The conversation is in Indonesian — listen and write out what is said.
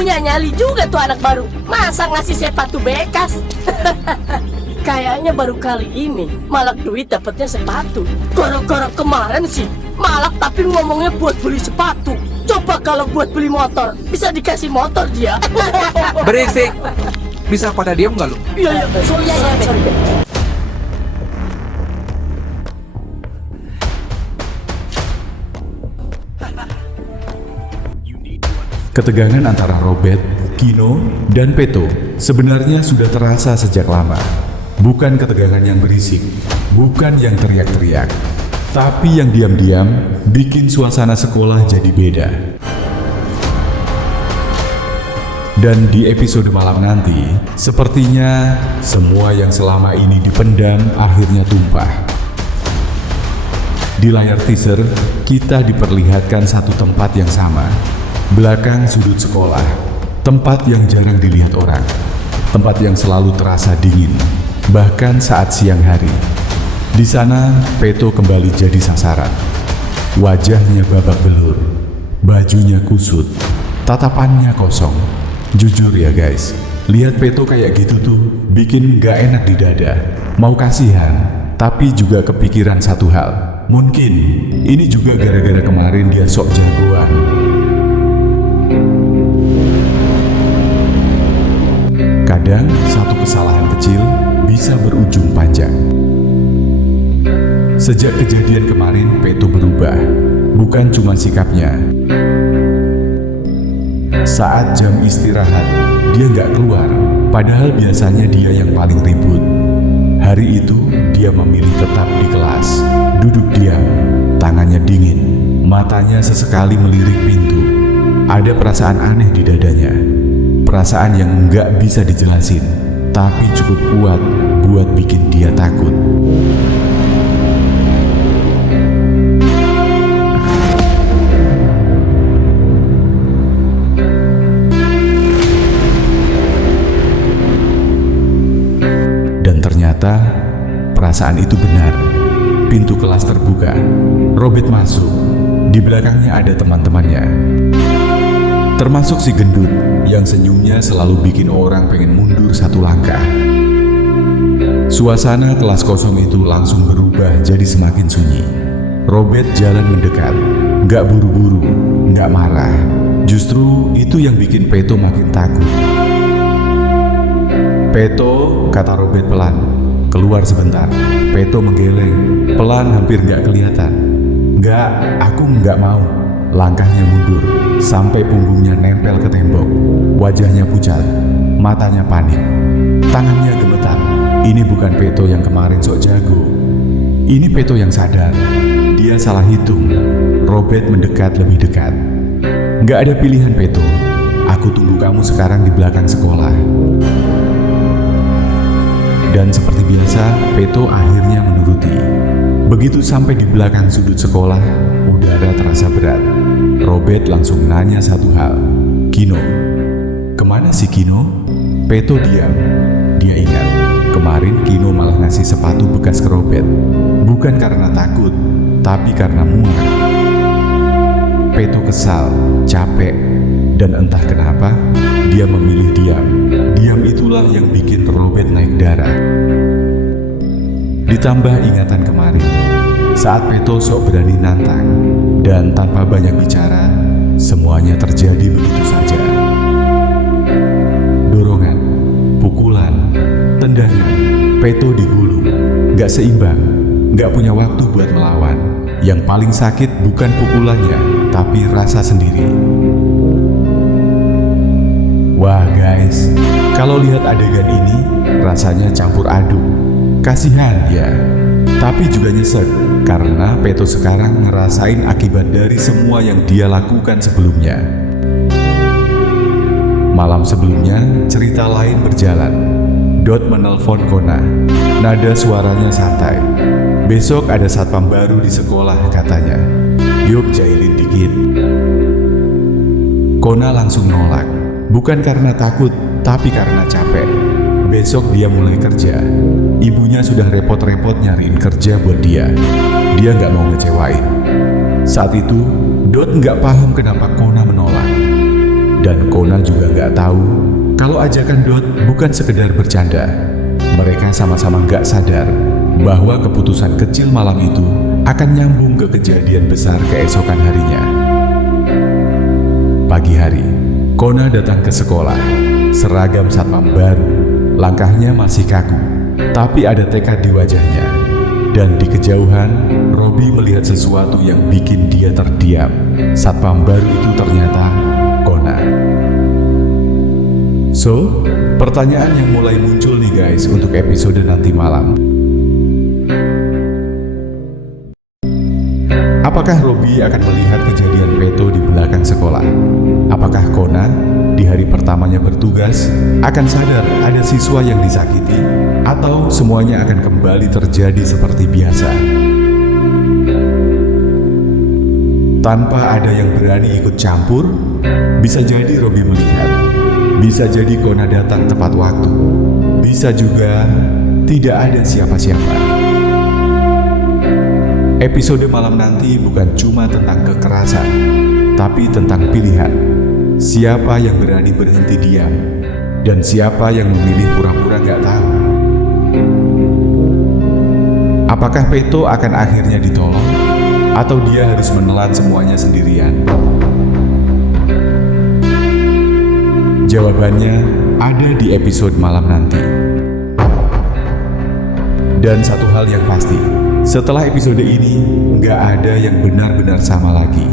Punya nyali juga tuh anak baru. Masa ngasih sepatu bekas? Kayaknya baru kali ini Malak duit dapatnya sepatu. Gara-gara kemarin sih Malak tapi ngomongnya buat beli sepatu. Coba kalau buat beli motor, bisa dikasih motor dia. Berisik. Bisa pada diam nggak lu? Iya, sorry. Ketegangan antara Robert, Kino, dan Peto sebenarnya sudah terasa sejak lama. Bukan ketegangan yang berisik, bukan yang teriak-teriak, tapi yang diam-diam bikin suasana sekolah jadi beda. Dan di episode malam nanti, sepertinya semua yang selama ini dipendam akhirnya tumpah. Di layar teaser, kita diperlihatkan satu tempat yang sama. Belakang sudut sekolah, tempat yang jarang dilihat orang, tempat yang selalu terasa dingin, bahkan saat siang hari. Di sana, Peto kembali jadi sasaran. Wajahnya babak belur, bajunya kusut, tatapannya kosong. Jujur ya guys, lihat Peto kayak gitu tuh bikin gak enak di dada. Mau kasihan, tapi juga kepikiran satu hal. Mungkin ini juga gara-gara kemarin dia sok jagoan. Kadang satu kesalahan kecil bisa berujung panjang. Sejak kejadian kemarin, Peto berubah. Bukan cuma sikapnya. Saat jam istirahat, dia nggak keluar. Padahal biasanya dia yang paling ribut. Hari itu, dia memilih tetap di kelas. Duduk diam, tangannya dingin. Matanya sesekali melirik pintu. Ada perasaan aneh di dadanya. Perasaan yang nggak bisa dijelasin, tapi cukup kuat buat bikin dia takut. Dan ternyata perasaan itu benar. Pintu kelas terbuka. Robert masuk. Di belakangnya ada teman-temannya. Termasuk si gendut yang senyumnya selalu bikin orang pengen mundur satu langkah. Suasana kelas kosong itu langsung berubah jadi semakin sunyi. Robert jalan mendekat, nggak buru-buru, nggak marah. Justru itu yang bikin Peto makin takut. Peto, kata Robert pelan, keluar sebentar. Peto menggeleng, pelan hampir nggak kelihatan. Nggak, aku nggak mau. Langkahnya mundur, sampai punggungnya nempel ke tembok. Wajahnya pucat, matanya panik, tangannya gemetar. Ini bukan Peto yang kemarin sok jago. Ini Peto yang sadar. Dia salah hitung. Robert mendekat lebih dekat. Nggak ada pilihan Peto. Aku tunggu kamu sekarang di belakang sekolah. Dan seperti biasa, Peto akhirnya menuruti. Begitu sampai di belakang sudut sekolah, udara terasa berat. Robert langsung nanya satu hal. Kino, kemana sih Kino? Peto diam. Dia ingat, kemarin Kino malah ngasih sepatu bekas ke Robert. Bukan karena takut, tapi karena muak. Peto kesal, capek, dan entah kenapa, dia memilih diam. Diam itulah yang bikin Robert naik darah. Ditambah ingatan kemarin, saat Peto sok berani nantang, dan tanpa banyak bicara, semuanya terjadi begitu saja. Dorongan, pukulan, tendangan, Peto digulung, gak seimbang, gak punya waktu buat melawan. Yang paling sakit bukan pukulannya, tapi rasa sendiri. Wah guys, kalau lihat adegan ini, rasanya campur aduk. Kasihan ya, tapi juga nyesek karena Peto sekarang ngerasain akibat dari semua yang dia lakukan sebelumnya. Malam sebelumnya, cerita lain berjalan. Dot menelpon Kona. Nada suaranya santai. Besok ada satpam baru di sekolah katanya. Yuk jailin dikit. Kona langsung nolak. Bukan karena takut, tapi karena capek. Besok dia mulai kerja. Ibunya sudah repot-repot nyariin kerja buat dia. Dia nggak mau ngecewain. Saat itu, Dot nggak paham kenapa Kona menolak. Dan Kona juga nggak tahu kalau ajakan Dot bukan sekedar bercanda. Mereka sama-sama nggak sadar bahwa keputusan kecil malam itu akan nyambung ke kejadian besar keesokan harinya. Pagi hari, Kona datang ke sekolah. Seragam satpam baru, langkahnya masih kaku, tapi ada tekad di wajahnya. Dan di kejauhan, Robi melihat sesuatu yang bikin dia terdiam. Satpam baru itu ternyata Kona. So, pertanyaan yang mulai muncul nih guys untuk episode nanti malam. Apakah Robi akan melihat kejadian peto di belakang sekolah? Apakah Kona di hari pertamanya bertugas akan sadar ada siswa yang disakiti? Atau semuanya akan kembali terjadi seperti biasa? Tanpa ada yang berani ikut campur, bisa jadi Robi melihat. Bisa jadi Kona datang tepat waktu. Bisa juga tidak ada siapa-siapa. Episode malam nanti bukan cuma tentang kekerasan, tapi tentang pilihan. Siapa yang berani berhenti diam, dan siapa yang memilih pura-pura gak tahu. Apakah Peto akan akhirnya ditolong, atau dia harus menelan semuanya sendirian? Jawabannya ada di episode malam nanti. Dan satu hal yang pasti, setelah episode ini, nggak ada yang benar-benar sama lagi.